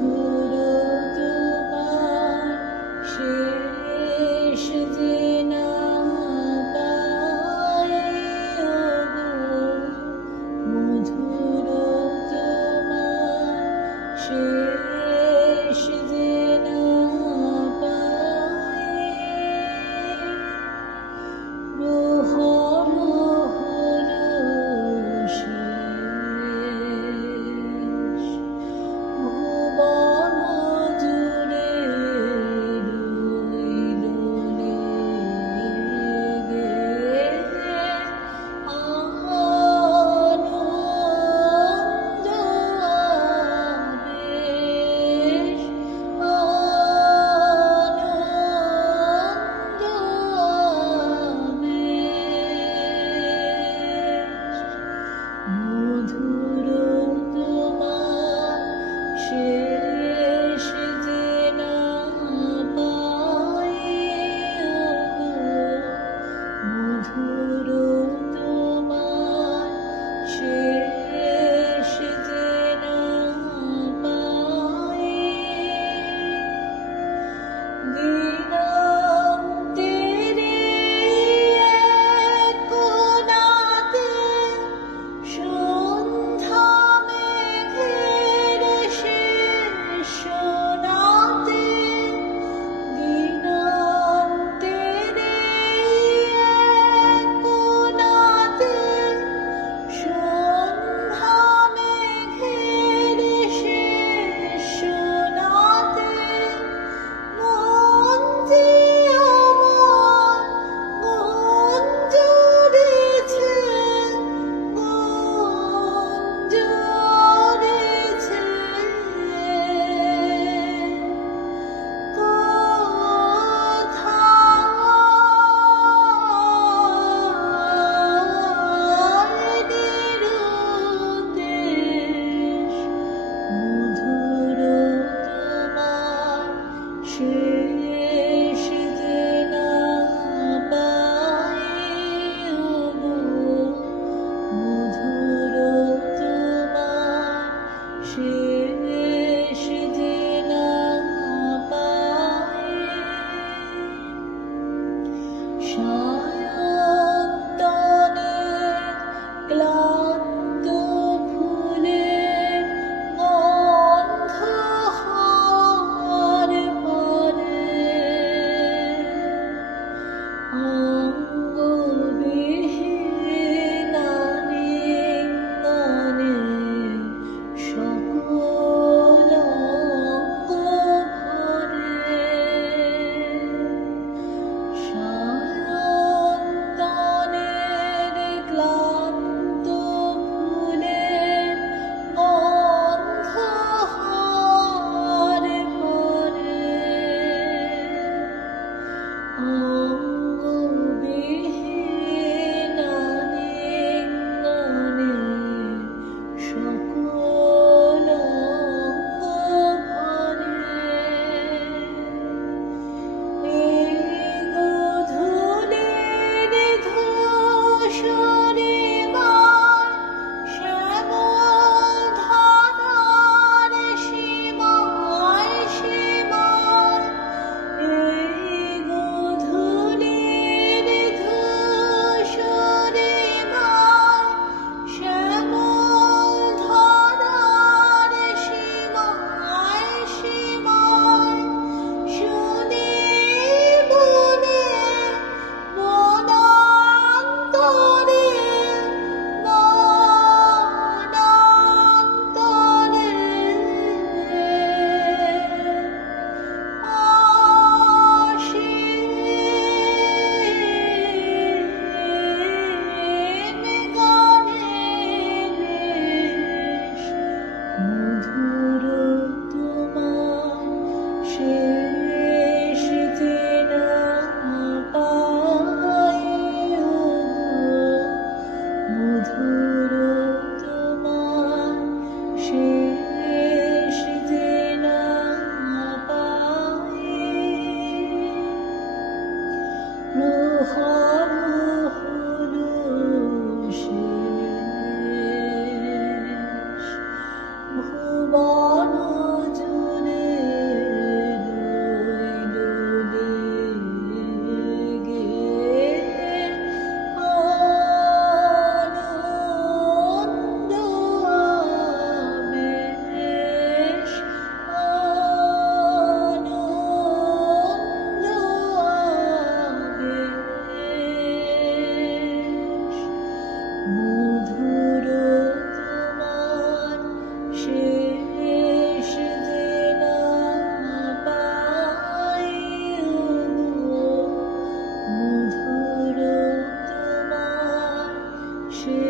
to to Guru. 去